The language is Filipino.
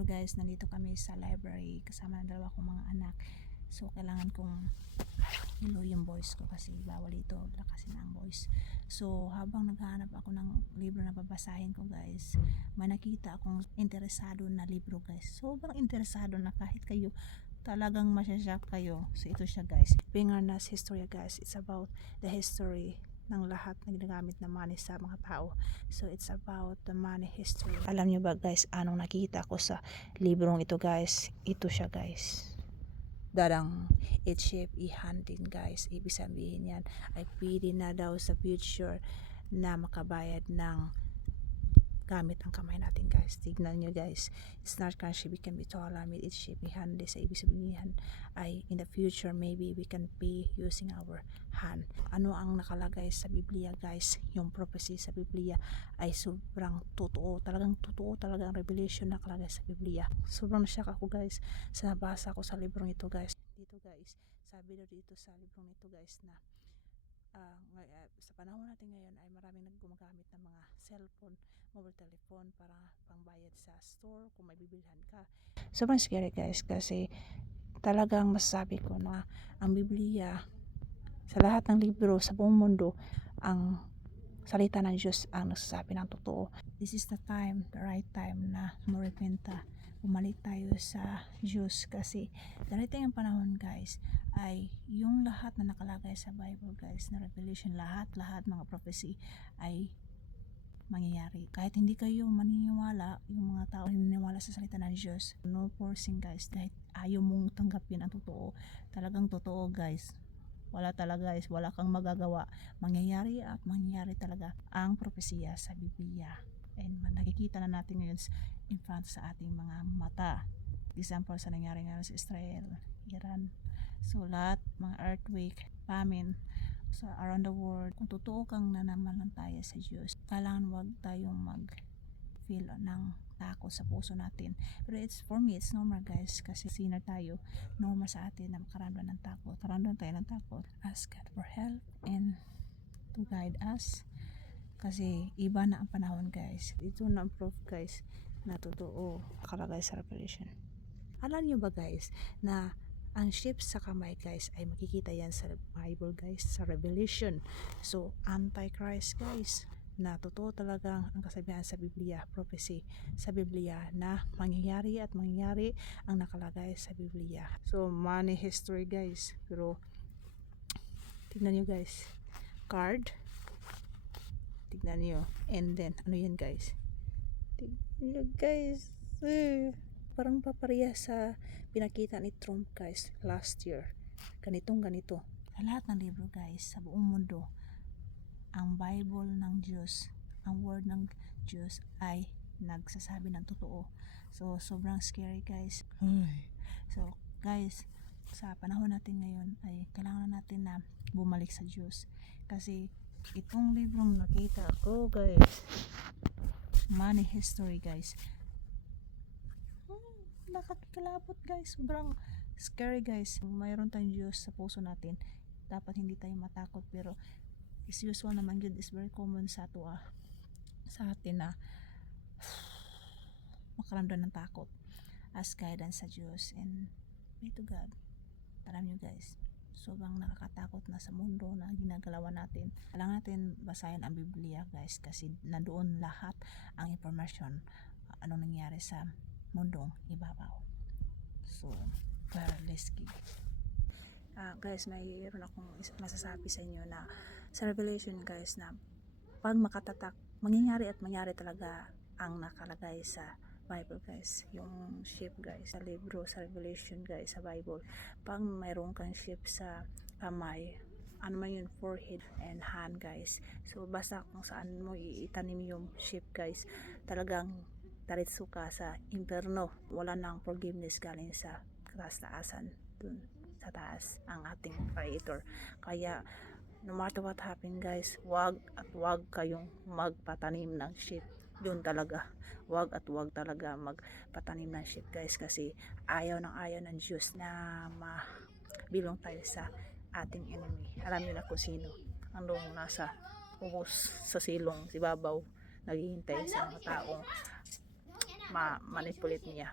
Hello guys, nandito kami sa library kasama ng dalawa kong mga anak. So kailangan kong ilo yung voice ko kasi bawal ito lakasin ang voice. So habang naghahanap ako ng libro na babasahin ko guys, may nakita akong interesado na libro guys. Sobrang interesado na kahit kayo talagang masyasyak kayo. So ito siya guys, Pingarnas Historia guys. It's about the history ng lahat na ginagamit na money sa mga tao. So it's about the money history. Alam nyo ba guys, anong nakita ko sa librong ito guys? Ito siya guys, darang shape i-handin guys. Ibig sabihin yan ay pwede na daw sa future na makabayad ng gamit ang kamay natin guys. Tignan nyo guys, it's not country we can be taller with each shape i-handin. Sa ibig sabihin ay in the future maybe we can pay using our hand. Ano ang nakalagay sa Biblia guys? Yung prophecy sa Biblia ay sobrang totoo, talagang ang revelation na nakalagay sa Biblia. Sobrang nasyak ako guys sa nabasa ko sa librong ito guys. Dito guys, sabi daw dito sa librong ito guys na sa panahon natin ngayon ay maraming naggumagamit ng mga cellphone, mobile telephone para pangbayad sa store kung may bibilhan ka. Sobrang scary guys kasi talagang masasabi ko na ang Biblia sa lahat ng libro sa buong mundo, ang salita ng Diyos ang nagsasabi ng totoo. This is the time, the right time na murepenta, bumalik tayo sa Diyos kasi darating ang panahon guys ay yung lahat na nakalagay sa Bible guys na revelation, lahat mga prophecy ay mangyayari. Kahit hindi kayo maniniwala, yung mga tao naniniwala sa salita ng Diyos, no forcing guys, kahit ayaw mong tanggapin ang totoo, talagang totoo guys. Wala talaga guys, wala kang magagawa. Mangyayari at mangyayari talaga ang propesya sa Biblia. And nakikita na natin ngayon in front sa ating mga mata. Example sa nangyari ngayon sa Israel, Iran. So lahat, mga earthquake, famine, so around the world. Kung totoo kang nananampalataya sa Diyos, kailangan wag tayong mag-feel ng takot sa puso natin. Pero for me, it's normal guys kasi sinner tayo. Normal sa atin na makaramdam ng takot. Karamdam tayo ng takot. Ask God for help and to guide us. Kasi iba na ang panahon guys. Ito na ang proof guys na totoo nakalagay sa Revelation. Alam nyo ba guys na ang shape sa kamay guys ay makikita yan sa Bible guys, sa Revelation. So Antichrist guys, na totoo talagang ang kasabihan sa Biblia, prophecy sa Biblia na mangyayari at mangyayari ang nakalagay sa Biblia. So money history guys. Pero tignan nyo guys, card, tignan nyo, and then ano yan guys, tignan nyo guys, parang papareha sa pinakita ni Trump guys last year. Ganito sa lahat ng libro guys sa buong mundo, ang Bible ng Diyos, ang word ng Diyos ay nagsasabi ng totoo. So sobrang scary guys. So guys, sa panahon natin ngayon ay kailangan natin na bumalik sa Diyos kasi itong librong nakita ko guys, money history guys, nakakilabot guys, sobrang scary guys. Mayroon tayong Diyos sa puso natin, dapat hindi tayo matakot. Pero is usual naman yun, is very common sa atin na makaramdam ng takot. Ask guidance sa Diyos and pray to God. Alam nyo guys, sobrang nakakatakot na sa mundo na ginagalawan natin. Kailangan natin basahin ang Biblia guys kasi nandoon lahat ang information, anong nangyari sa mundong ibabaw. So very risky. Guys, mayroon akong masasabi sa inyo na sa Revelation guys na pag makatatak, mangyayari at mangyari talaga ang nakalagay sa Bible guys. Yung sheep guys sa libro sa Revelation guys sa Bible, pag mayroon kang sheep sa kamay, ano man yun, forehead and hand guys, so basta kung saan mo itanim yung sheep guys, talagang taritso ka sa imperno. Wala nang forgiveness galing sa kataas-taasan, dun sa taas ang ating Creator. Kaya no matter what happen guys, wag kayong magpatanim ng sheep. Yun talaga, wag talaga magpatanim ng sheep guys kasi ayaw ng Diyos na mabilong tayo sa ating enemy. Alam niyo na kung sino ang nasa ubos sa silong, si babaw, naghihintay sa mga taong manipulate niya.